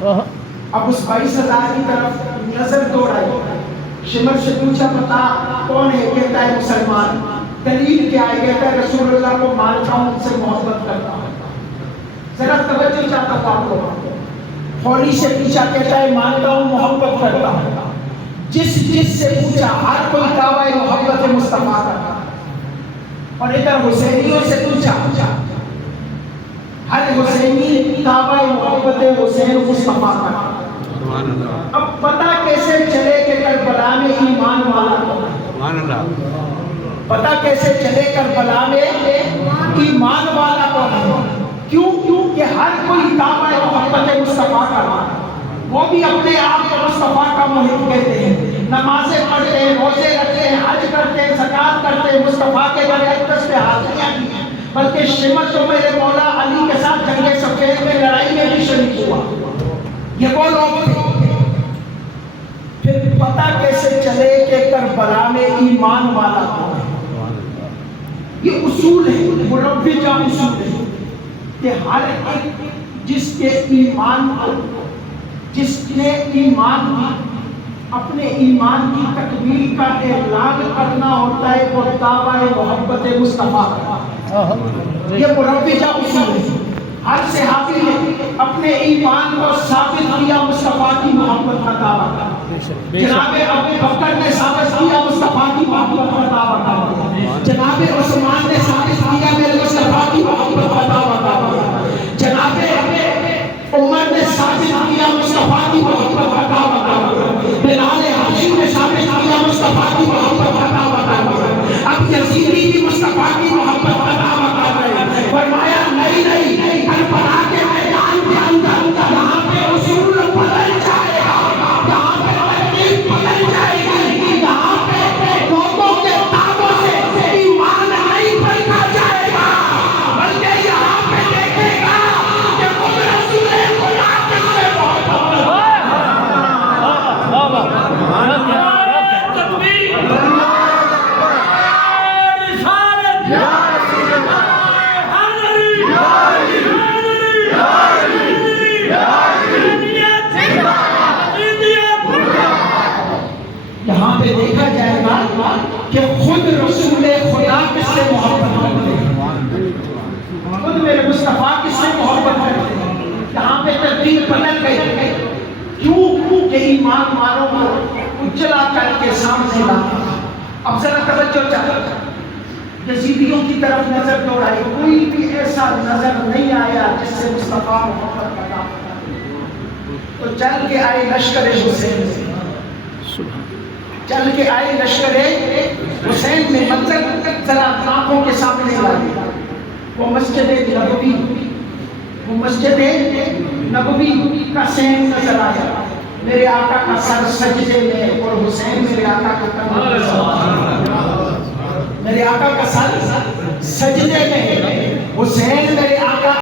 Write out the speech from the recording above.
اب اس 22,000 کی طرف نظر دوڑائی، شمر سے پوچھا بتا کون ہے؟ کہتا ہے مسلمان۔ دلیل کیا ہے؟ کہتا ہے رسول اللہ کو مانتا ہوں، ان سے محبت کرتا ہوں۔ ذرا توجہ چاہتا ہوں آپ لوگ، ہولی سے پوچھا، کہتا ہے مانتا ہوں، محبت کرتا ہوں۔ جس سے پوچھا ہر کوئی دعویٰ محبت مصطفیٰ کرتا، اور ادھر حسینیوں سے پوچھا ہر حسینی دعویٰ محبت حسین مصطفیٰ کرتا۔ اب پتہ کیسے چلے کہ کربلا میں ایمان والا کون ہے؟ پتہ کیسے چلے کربلا میں ایمان والا کون ہے؟ کیوں کہ ہر کوئی دعویٰ محبت مصطفیٰ کرتا، وہ بھی اپنے آپ کو مصطفیٰ کا محب کہتے ہیں، نمازیں پڑھتے ہیں، روزے رکھتے ہیں، حج کرتے ہیں، زکوٰۃ کرتے ہیں، مصطفیٰ کے بڑے اقدس پہ حاضریاں کی ہیں، بلکہ شمر تو میرے مولا علی کے ساتھ جنگ صفین میں لڑائی میں بھی شریک ہوا۔ یہ وہ لوگ تھے۔ پھر پتہ کیسے چلے کہ کربلا میں ایمان والا کون ہے؟ یہ اصول ہے، مربجہ اصول ہے کہ ہر ایک جس نے ایمان اپنے ایمان کی تکمیل کا اعلان کرنا ہوتا ہے، وہ دعویٰ محبت مصطفیٰ کا۔ یہ مربجہ اصول ہے۔ ہر صحابی نے اپنے ایمان کو ثابت کیا، مصطفیٰ کی محبت کا دعویٰ کرا۔ جناب ابو بکر نے ثابت کیا، مصطفیٰ کی محبت کا دعویٰ کرا۔ جناب عثمان نے ثابت کیا، میرے مصطفیٰ کی محبت کا دعویٰ کرا۔ جناب عمر نے ثابت کیا، مصطفیٰ کی محبت کا دعویٰ کرا۔ بلال حبشی نے ثابت کیا، مصطفیٰ کی محبت کا دعویٰ کرا۔ اب یزیدی بھی مصطفیٰ کی محبت کا دعویٰ کر رہے ہیں۔ فرمایا نہیں، کربلا کے میدان کے اندر یہاں پہ اصول بدل جائے گا، یہاں پہ ترتیب بدل جائے گی، یہاں پہ لوگوں کے دعووں سے ایمان نہیں پرکھا جائے گا، بلکہ یہاں پہ دیکھے گا کہ خود رسول خدا کس سے محبت کرتا ہے۔ یہاں پہ دیکھا جائے گا کہ خود رسول خدا کس سے محبت کرتے ہیں، خود میرے مصطفیٰ کس سے محبت کرتے ہیں۔ یہاں پہ ترتیب بدل گئی۔ کیوں کہ ایمان والوں کو اجلا کر کے سامنے لانا۔ اب ذرا توجہ چاہیے، یزیدیوں کی طرف نظر دوڑائی، کوئی بھی ایسا نظر نہیں آیا جس سے مصطفیٰ محبت کا دعویٰ کرے۔ تو چل کے آئے لشکر حسین سے، چل کے آئے لشکر حسین میں منظر ذرا آنکھوں کے سامنے لائی۔ وہ مسجد نبوی کا سین نظر آیا، میرے آقا کا سر سجدے میں، اور حسین میرے آقا کا کندھے، میرے آقا کا سر سجدے میں، حسین میرے آقا